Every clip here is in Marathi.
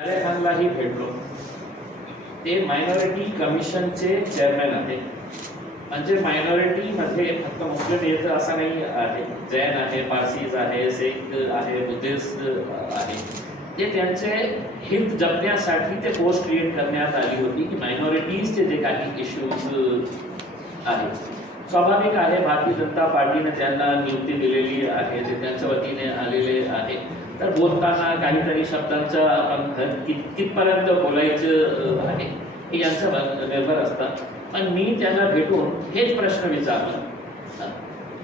खानलाही भेटलो. ते मायनॉरिटी कमिशनचे चेअरमॅन आहे म्हणजे मायनॉरिटीमध्ये फक्त मुस्लिम येतं असं नाही आहे. जैन आहे पारसीज आहे सेख आहे बुद्धिस्ट आहे. ते त्यांचे हित जपण्यासाठी ते पोस्ट क्रिएट करण्यात आली होती की मायनॉरिटीजचे जे काही इश्यूज आहेत. स्वाभाविक आहे भारतीय जनता पार्टीने त्यांना नियुक्ती दिलेली आहे ते त्यांच्या वतीने आलेले आहे. तर बोलताना काहीतरी शब्दांचा आपण कित कितपर्यंत बोलायचं आहे हे यांचं निर्भर असतं. पण मी त्यांना भेटून हेच प्रश्न विचारला.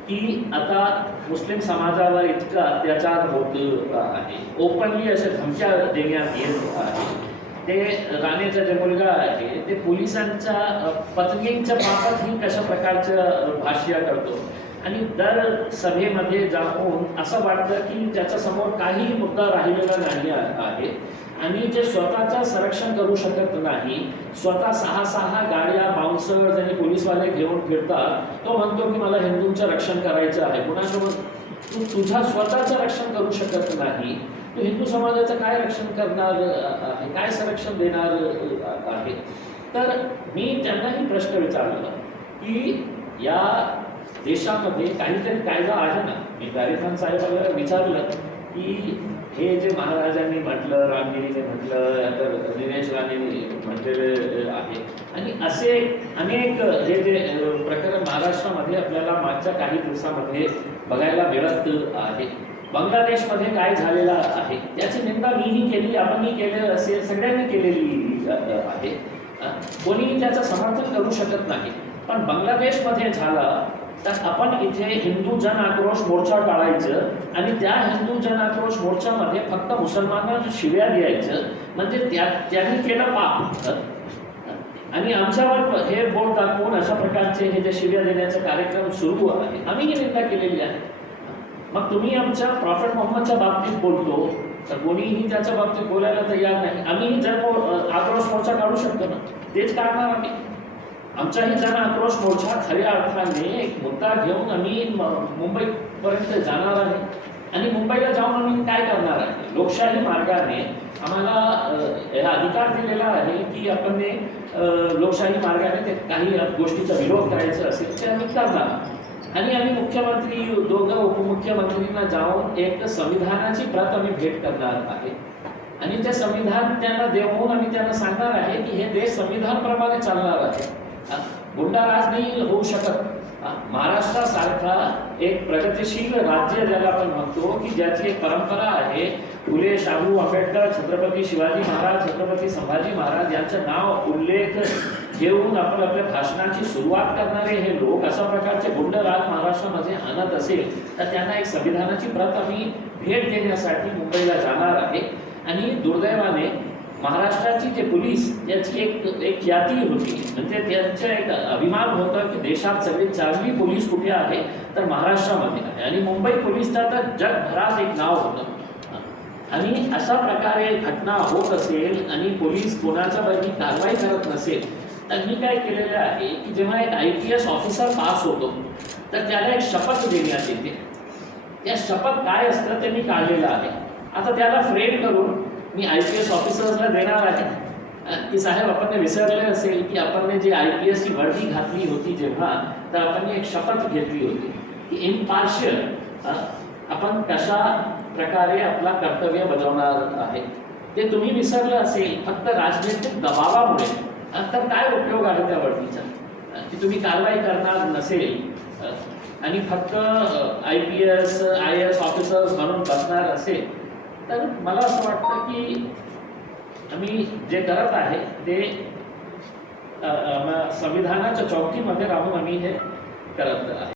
की आता मुस्लिम समाजावर इतका अत्याचार होत आहे. ओपनली अशा धमक्या देण्यात येत आहे. ते राणेचा जे मुलगा आहे ते पोलिसांच्या पत्नींच्या बाबत ही कशा प्रकारचं भाष्य करतो? आणि दर सभेमध्ये जाऊन असं वाटतं की त्याच्यासमोर काही मुद्दा राहिलेला नाही आहे. आणि जे स्वतःचं संरक्षण करू शकत नाही स्वतः सहा सहा गाड्या बाउन्सर्स आणि पोलीसवाले घेऊन फिरतात तो म्हणतो की मला हिंदूंचं रक्षण करायचं आहे. कुणासोबत तू तुझ्या स्वतःचं रक्षण करू शकत नाही. तू हिंदू समाजाचं काय रक्षण करणार आहे काय संरक्षण देणार आहे? तर मी त्यांनाही प्रश्न विचारला की या देशामध्ये काहीतरी कायदा आहे ना. मी गारिखान साहेबांना विचारलं की हे जे महाराजांनी म्हटलं रामगिरीने म्हटलं तर दिनेश राणेने म्हटलेलं आहे. आणि असे अनेक हे जे प्रकरण महाराष्ट्रामध्ये आपल्याला मागच्या काही दिवसामध्ये बघायला मिळत आहे. बांगलादेशमध्ये काय झालेलं आहे याची निंदा मीही केली आपणही केले असेल सगळ्यांनी केलेली आहे. कोणीही त्याचं समर्थन करू शकत नाही. पण बांगलादेशमध्ये झालं तर आपण इथे हिंदू जन आक्रोश मोर्चा काढायचं आणि त्या हिंदू जन आक्रोश मोर्चामध्ये फक्त मुसलमानांना शिव्या द्यायचं. म्हणजे त्या त्यांनी केलं पाप. आणि आमच्यावर हे बोट दाखवून अशा प्रकारचे हे जे शिव्या देण्याचा कार्यक्रम सुरू आहे. आम्ही ही निंदा केलेली आहे. मग तुम्ही आमच्या प्रॉफिट मोहम्मदच्या बाबतीत बोलतो. तर कोणीही त्याच्या बाबतीत बोलायला तयार नाही. आम्ही जर आक्रोश मोर्चा काढू शकतो ना. तेच काढणार आम्ही. आमचाही जन आक्रोश मोर्चा खऱ्या अर्थाने एक मुद्दा घेऊन आम्ही मुंबईपर्यंत जाणार आहे. आणि मुंबईला जाऊन आम्ही काय करणार आहे? लोकशाही मार्गाने आम्हाला अधिकार दिलेला आहे की आपण ते, लोकशाही मार्गाने ते काही गोष्टीचा विरोध करायचा असेल ते आम्ही करणार. आणि आम्ही मुख्यमंत्री दोघं उपमुख्यमंत्रींना जाऊन एक संविधानाची प्रत आम्ही भेट करणार आहे. आणि ते संविधान त्यांना देऊन आम्ही त्यांना सांगणार आहे की हे देश संविधानप्रमाणे चालणार आहे. गुंडा गुंडाराज नाही होऊ शकत. महाराष्ट्रासारखा एक प्रगतिशील राज्य ज्याला आपण म्हणतो की ज्याची एक परंपरा आहे. फुले शाहू आंबेडकर छत्रपती शिवाजी महाराज छत्रपती संभाजी महाराज यांचं नाव उल्लेख घेऊन आपण आपल्या भाषणाची सुरुवात करणारे हे लोक अशा प्रकारचे गुंडराज महाराष्ट्रामध्ये आणत असेल तर त्यांना एक संविधानाची प्रत आम्ही भेट देण्यासाठी मुंबईला जाणार आहे. आणि दुर्दैवाने महाराष्ट्राची जे पोलीस याची एक एक याती होती. म्हणजे त्यांचा एक अभिमान होतं की देशात सगळी चांगली पोलीस कुठे आहे तर महाराष्ट्रामध्ये आहे. आणि मुंबई पोलीसचा तर जगभरात एक नाव होतं. आणि अशा प्रकारे घटना होत असेल आणि पोलीस कोणाच्यावरही कारवाई करत नसेल तर मी काय केलेलं आहे की जेव्हा एक I P S officer pass होतो तर त्याला एक शपथ देण्यात येते. त्या शपथ काय असतं ते मी काढलेलं आहे. आता त्याला फ्रेम करून मी आय पी एस ऑफिसर्सला देणार आहे. की साहेब आपण विसरले असेल की आपण जी आय पी एसची वर्दी घातली होती जेव्हा तर आपण एक शपथ घेतली होती. की इम्पार्शियल आपण कशा प्रकारे आपला कर्तव्य बजावणार आहे ते तुम्ही विसरलं असेल फक्त राजनैतिक दबावामुळे. तर काय उपयोग आहे त्या वर्दीचा? की तुम्ही कारवाई करणार नसेल. आणि फक्त I P S I S officers म्हणून बसणार असेल. तर मला असं वाटतं की आम्ही जे करत आहे ते संविधानाच्या चौकीमध्ये राहून आम्ही हे करत आहे